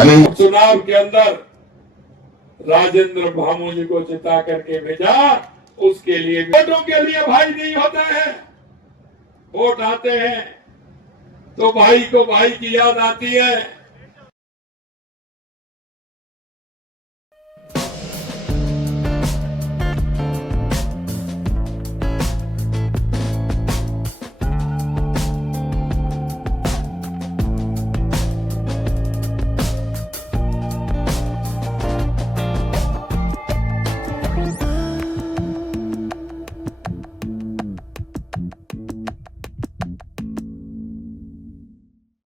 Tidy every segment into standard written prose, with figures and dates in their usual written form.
चुनाव के अंदर राजेंद्र भामू जी को जिता करके भेजा, उसके लिए वोटों के लिए भाई नहीं होता है। वोट आते हैं तो भाई को भाई की याद आती है।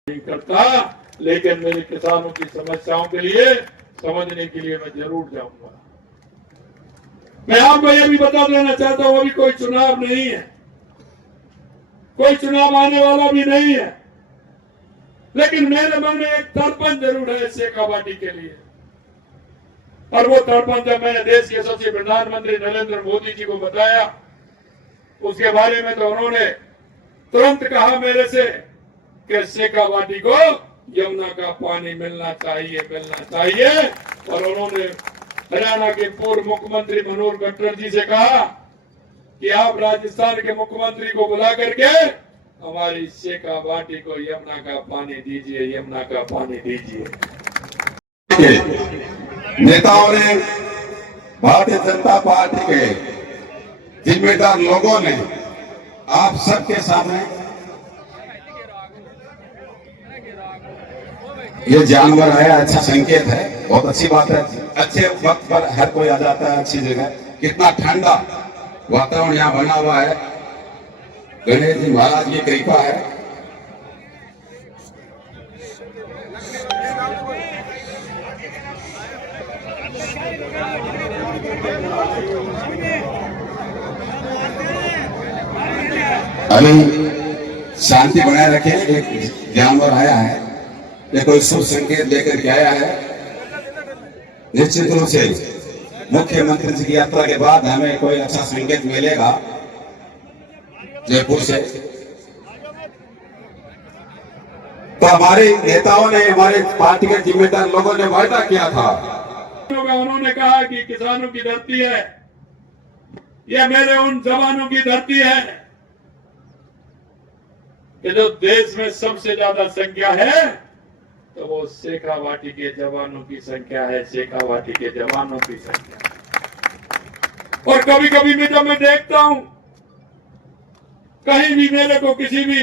नहीं करता, लेकिन मेरे किसानों की समस्याओं के लिए समझने के लिए मैं जरूर जाऊंगा। मैं आपको यह भी बता देना चाहता हूं, अभी कोई चुनाव नहीं है, कोई चुनाव आने वाला भी नहीं है, लेकिन मेरे मन में एक तड़पन जरूर है शेखावाटी के लिए। और वो तड़पन जब मैंने देश के यशस्वी प्रधानमंत्री नरेंद्र मोदी जी को बताया, उसके बारे में तो उन्होंने तुरंत कहा मेरे से कि शेखावाटी को यमुना का पानी मिलना चाहिए, मिलना चाहिए। और उन्होंने हरियाणा के पूर्व मुख्यमंत्री मनोहर खट्टर जी से कहा कि आप राजस्थान के मुख्यमंत्री को बुला करके हमारी शेखावाटी को यमुना का पानी दीजिए, यमुना का पानी दीजिए। नेताओं ने, भारतीय जनता पार्टी के जिम्मेदार लोगों ने आप सबके सामने ये जानवर है, अच्छा संकेत है, बहुत अच्छी बात है। अच्छे वक्त पर हर कोई आ जाता है, अच्छी जगह। कितना ठंडा वातावरण यहाँ बना हुआ है, गणेश जी महाराज की कृपा है। अभी शांति बनाए रखें। एक जानवर आया है, ये कोई शुभ संकेत लेकर के आया है। निश्चित रूप से मुख्यमंत्री जी की यात्रा के बाद हमें कोई अच्छा संकेत मिलेगा जयपुर से। तो हमारे नेताओं ने, हमारे पार्टी के जिम्मेदार लोगों ने वायदा किया था। उन्होंने कहा कि किसानों की धरती है, यह मेरे उन जवानों की धरती है कि जो देश में सबसे ज्यादा संख्या है, तो वो शेखावाटी के जवानों की संख्या है, शेखावाटी के जवानों की संख्या। और कभी कभी मैं जब मैं देखता हूं, कहीं भी मेरे को किसी भी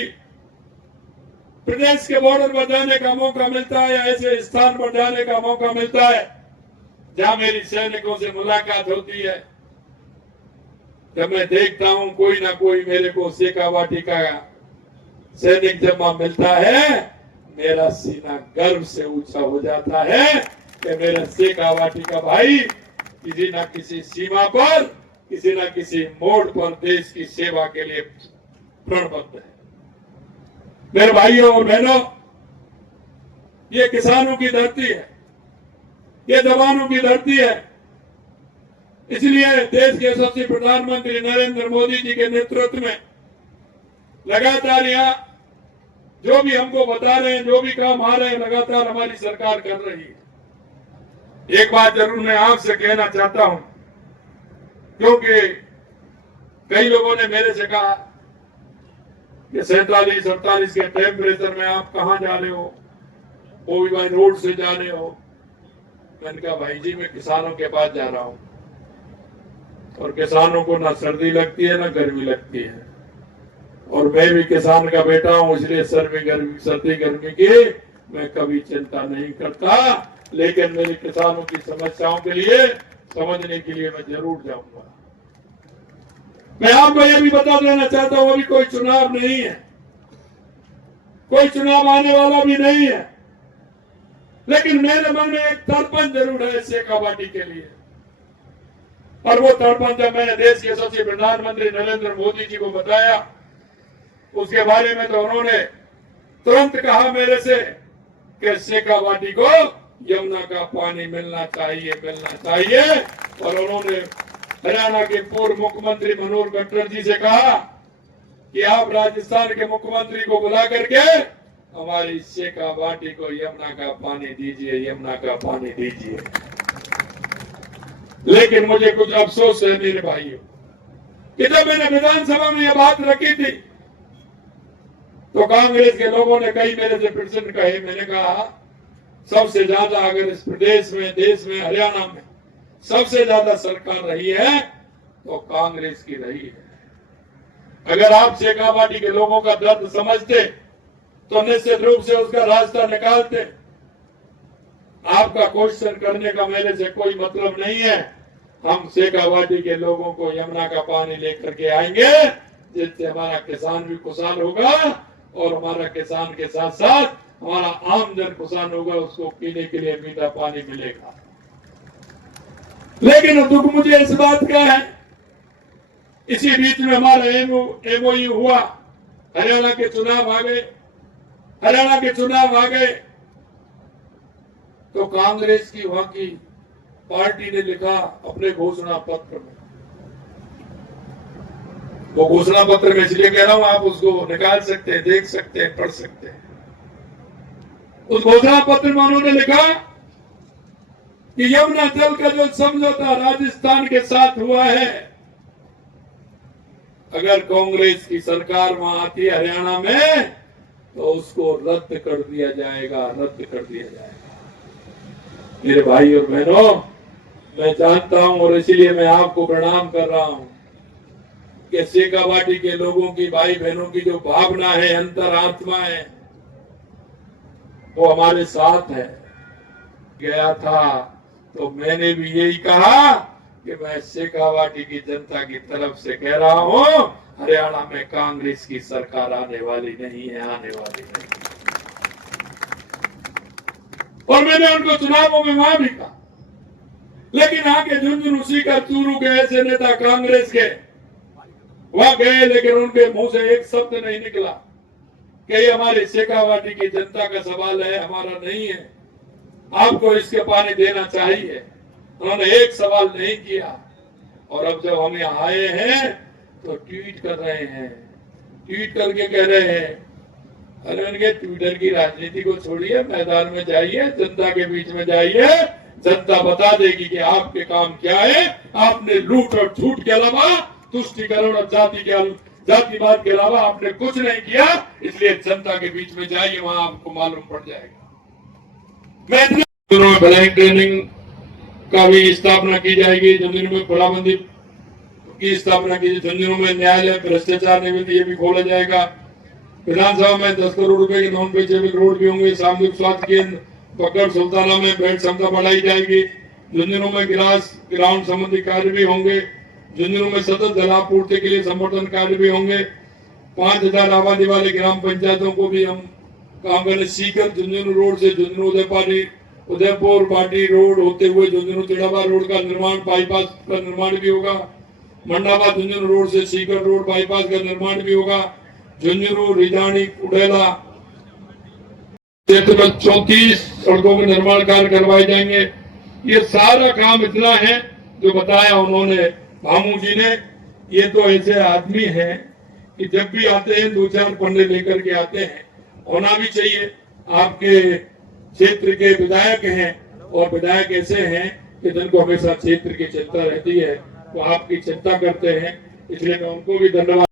प्रदेश के बॉर्डर पर जाने का मौका मिलता है या ऐसे स्थान पर जाने का मौका मिलता है जहां मेरी सैनिकों से मुलाकात होती है, जब मैं देखता हूं कोई ना कोई मेरे को शेखावाटी का सैनिक जब वहां मिलता है, मेरा सीना गर्व से ऊंचा हो जाता है कि मेरा शेखावाटी का भाई किसी न किसी सीमा पर, किसी न किसी मोड़ पर देश की सेवा के लिए प्रणबद्ध है। मेरे भाइयों और बहनों, ये किसानों की धरती है, ये जवानों की धरती है। इसलिए देश के यशस्वी प्रधानमंत्री नरेंद्र मोदी जी के नेतृत्व में लगातार यहाँ जो भी हमको बता रहे हैं, जो भी काम आ रहे हैं, लगातार हमारी सरकार कर रही है। एक बात जरूर मैं आपसे कहना चाहता हूं, क्योंकि कई लोगों ने मेरे से कहा कि 47-48 के टेम्परेचर में आप कहां जा रहे हो, वो भी भाई रोड से जा रहे हो। मैंने कहा भाई जी, मैं किसानों के पास जा रहा हूं, और किसानों को ना सर्दी लगती है ना गर्मी लगती है, और मैं भी किसान का बेटा हूं, इसलिए सर्दी गर्मी की मैं कभी चिंता नहीं करता। लेकिन मेरे किसानों की समस्याओं के लिए समझने के लिए मैं जरूर जाऊंगा। मैं आपको यह भी बता देना चाहता हूं, अभी कोई चुनाव नहीं है, कोई चुनाव आने वाला भी नहीं है, लेकिन मेरे मन में एक तड़पन जरूर है शेखावाटी के लिए। और वो तड़पन जब मैंने देश के यशस्वी प्रधानमंत्री नरेंद्र मोदी जी को बताया, उसके बारे में तो उन्होंने तुरंत कहा मेरे से कि शेखावाटी को यमुना का पानी मिलना चाहिए, मिलना चाहिए। और उन्होंने हरियाणा के पूर्व मुख्यमंत्री मनोहर खट्टर जी से कहा कि आप राजस्थान के मुख्यमंत्री को बुला करके हमारी शेखावाटी को यमुना का पानी दीजिए, यमुना का पानी दीजिए। लेकिन मुझे कुछ अफसोस है मेरे भाइयों कि जब मैंने विधानसभा में यह बात रखी थी तो कांग्रेस के लोगों ने कई मेरे से प्रश्न कहे। मैंने कहा सबसे ज्यादा अगर इस प्रदेश में, देश में, हरियाणा में सबसे ज्यादा सरकार रही है तो कांग्रेस की रही है। अगर आप शेखावाटी के लोगों का दर्द समझते तो निश्चित रूप से उसका रास्ता निकालते। आपका क्वेश्चन करने का मेरे से कोई मतलब नहीं है। हम शेखावाटी के लोगों को यमुना का पानी लेकर के आएंगे जिससे हमारा किसान भी खुशहाल होगा और हमारा किसान के साथ साथ हमारा आम जन खुशहाल होगा, उसको पीने के लिए मीठा पानी मिलेगा। लेकिन दुख मुझे इस बात का है, इसी बीच में हमारा एमओयू हुआ, हरियाणा के चुनाव आ गए तो कांग्रेस की वहां की पार्टी ने लिखा अपने घोषणा पत्र में, वो घोषणा पत्र में इसलिए कह रहा हूं, आप उसको निकाल सकते हैं, देख सकते हैं, पढ़ सकते हैं। उस घोषणा पत्र में उन्होंने लिखा कि यमुना जल का जो समझौता राजस्थान के साथ हुआ है, अगर कांग्रेस की सरकार वहां आती है हरियाणा में तो उसको रद्द कर दिया जाएगा, रद्द कर दिया जाएगा। मेरे भाई और बहनों, मैं जानता हूं और इसीलिए मैं आपको प्रणाम कर रहा हूं कि शेखावाटी के लोगों की, भाई बहनों की जो भावना है, अंतरात्मा है, वो हमारे साथ है। गया था तो मैंने भी यही कहा कि मैं शेखावाटी की जनता की तरफ से कह रहा हूं, हरियाणा में कांग्रेस की सरकार आने वाली नहीं है, आने वाली नहीं। और मैंने उनको चुनावों में वहां भी कहा, लेकिन आके झुंझुनू, सीकर, चूरू के ऐसे नेता कांग्रेस के वहां गए, लेकिन उनके मुंह से एक शब्द नहीं निकला कि ये हमारी शेखावाटी की जनता का सवाल है, हमारा नहीं है, आपको इसके पानी देना चाहिए। उन्होंने एक सवाल नहीं किया। और अब जब हम यहाँ आए हैं तो ट्वीट कर रहे हैं, ट्वीट करके कह रहे हैं, अरे उनके ट्विटर की राजनीति को छोड़िए, मैदान में जाइए, जनता के बीच में जाइए, जनता बता देगी कि आपके काम क्या है। आपने लूट और झूठ के अलावा, तुष्टिकरण और जातिवाद के अलावा आपने कुछ नहीं किया, इसलिए जनता के बीच में जाइए, वहां आपको मालूम पड़ जाएगा। मैं इतना ब्लैक ट्रेनिंग का भी स्थापना की जाएगी, झुंझुनू में खुलाबंदी की स्थापना की, झुंझुनू में न्यायालय, भ्रष्टाचार निवृत्ति ये भी खोला जाएगा। विधानसभा में 10 करोड़ रुपए के नॉन पेचेबल रोड भी होंगे। सामुदायिक स्वास्थ्य केंद्र पकड़ सुल्ताना में बेड क्षमता बढ़ाई जाएगी। झुंझुनू में ग्राउंड संबंधी कार्य भी होंगे। झुंझुनू में सतत जलापूर्ति के लिए समर्थन कार्य भी होंगे। 5000 आबादी वाले ग्राम पंचायतों को भी हम काम करें। सीकर झुंझुनू रोड से झुंझुनू उदयपुर पाटी रोड होते हुए झुंझुनू तिड़ावा रोड का निर्माण, बाईपास का निर्माण भी होगा। मंडावा झुंझुनू रोड से सीकर रोड बाईपास का निर्माण भी होगा। झुंझुनू, रिजानी, उड़ेला क्षेत्र में 34 सड़कों के निर्माण कार्य करवाए जाएंगे। ये सारा काम इतना है जो बताया उन्होंने, भामू जी ने। ये तो ऐसे आदमी हैं कि जब भी आते हैं 2-4 पन्ने लेकर के आते हैं, होना भी चाहिए। आपके क्षेत्र के विधायक हैं और विधायक ऐसे हैं कि जिनको हमेशा क्षेत्र की चिंता रहती है, वो आपकी चिंता करते हैं, इसलिए मैं उनको भी धन्यवाद